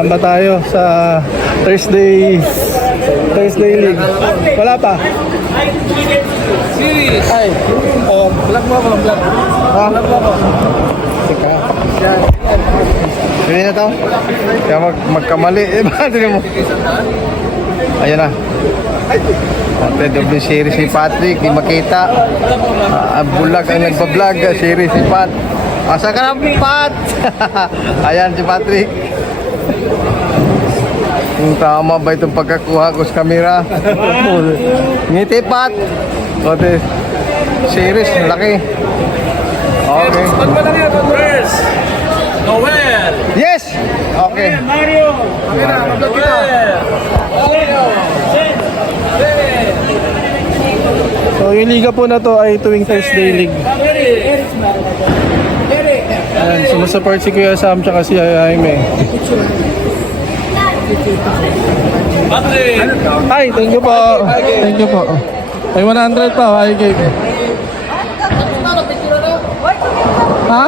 Chamba tayo sa Thursday League. Wala pa? Series. Ay, Vlog mo ako, vlog. vlog mo ako. Teka. Hindi na to? Kaya magkamali. Bakit mo? Ayan na. TW series ni Patrick, di makita. Bulag ang nagpa-vlog, series ni Pat. Asa ka na, Pat? Ayan si Patrick. Kung tama ba itong pagkakuha ko sa camera? Ngiti, Pat. Kote, series, laki. Okay. Pag mo lang yan, first. Noel. Yes! Okay. Mario. Vlog kita. So yung liga po na to ay tuwing Thursday League. Ayan, sumusupport si Kuya Sam tsaka si Jaime. Patrick. Ay, thank you po. Thank you po. Ay, 100 pa. Ay, game. Ha?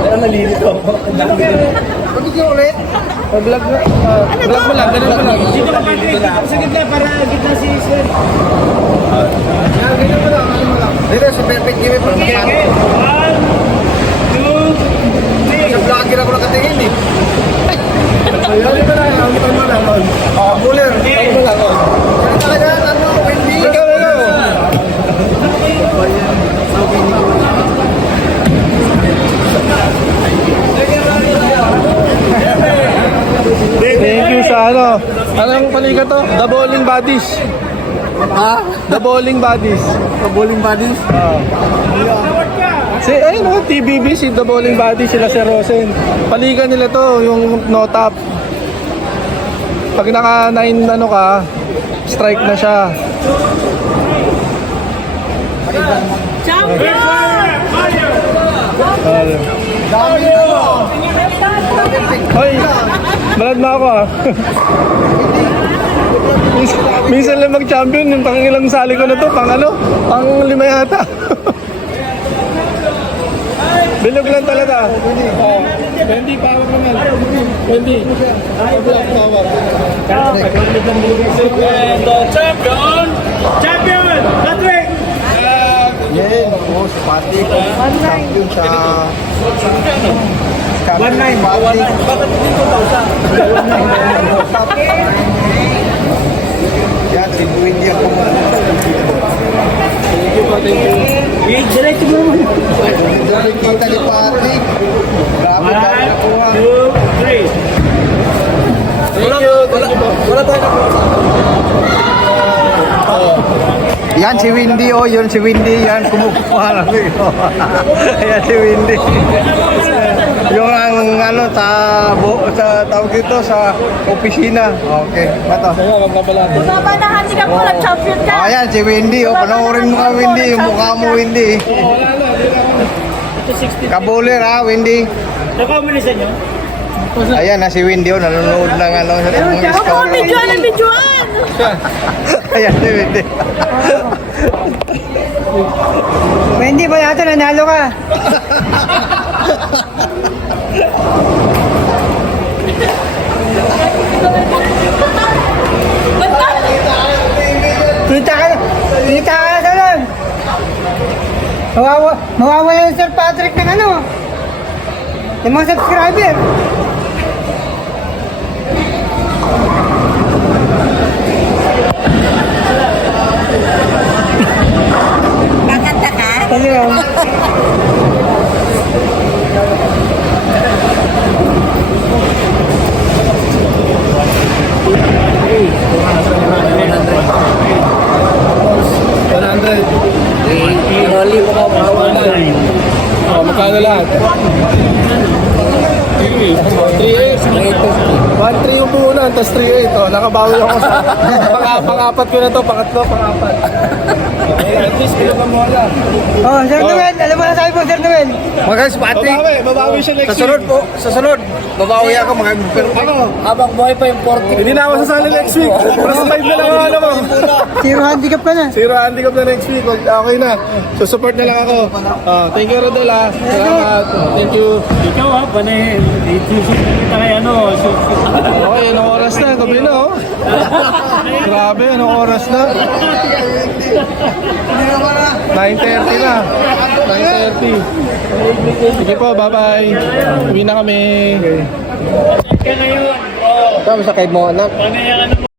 Ano nalilito? Pag-video ulit? Vlog mo. Vlog mo lang. Ganun mo lang. Dito ka Patrick. Sa gitna para gitna si Sir. Ganun mo lang. Dito sa perfect game. Okay. 1, 2, 3. Sa vlogger ako nakatingin eh. Ayun mo lang. Ayun mo lang. Muller. Ayun mo lang. Talaga, ano, Wendy. Ikaw. Thank you sa ano. Anong paliga to? The Bowling Buddies. Ha? The Bowling Buddies. The Bowling Buddies? Si, ayun o, TBB, si The Bowling Buddies, sila si Rosen. Paliga nila to, yung no top. Pag naka 9 ano ka, strike na siya. Hoy, malad mo ako ah. Minsan lang mag-champion, yung pangilang sali ko na to, pang ano, pang 5 yata. Bilog lang talaga. Hindi pa ako naman. Hindi. And the champion, Patrick. Yeah, oo, si Patrick. Champion sa... 1-9. Bakit hindi ko pausa? Yan, si Wendy ako. Diretso mo naman. Dahil kita ni Patrick. Grabe ba nakuha? 1, 2, 3. Wala tayo na. Yan si Wendy, oh, yun si Wendy, yan kumukuha na ko. Yan si Wendy. Yung ang ano sa tawag dito sa opisina. Okay, bato. Bumabanahan ka po, nag-champion ka. Ayan si Wendy, oh, panoorin mo ka Wendy, yung mukha mo Wendy. Kabuler ha, Wendy. Nakaumilisan nyo? Ayan na si Wendy, oh, nanonood ng ano sa mga story. Videoan! Ayan si Wendy. Wendy, ba yata nanalo ka? Kita ka na lang. Mawawala yung Sir Patrick ng ano. Yung mga subscriber. Kakanta ka? Ayun. Magkano lahat? 1-3 yung puhunan, tapos 3-8. Oh, nakabawi ako sa pang-apat ko na to, pangatlo, pang-apat. At least, pinapamula. Oh, Sir Noel, alam mo para sa po, Sir Noel. Magaling si Patrick. Babawi siya next Sa sunod po, sa sunod. Babawi ako mga Ako, Habang buhay pa yung 40. hindi na ako sasali next week. Plus 5 na lang ang ano mo. Zero handicap ka na. Zero handicap na next week. Okay na. So support na lang ako. Thank you, Rodel ha. Salamat. Thank you. Ikaw ha, panay. Susunod kita kay ano. Okay, anong oras na? Gabi na oh. Grabe, anong oras na? 9:30 na. 9:30. Sige po, bye-bye. Uwi na kami. Ka ngayon. Tama sa kay mo anak. Panay ang ano mo.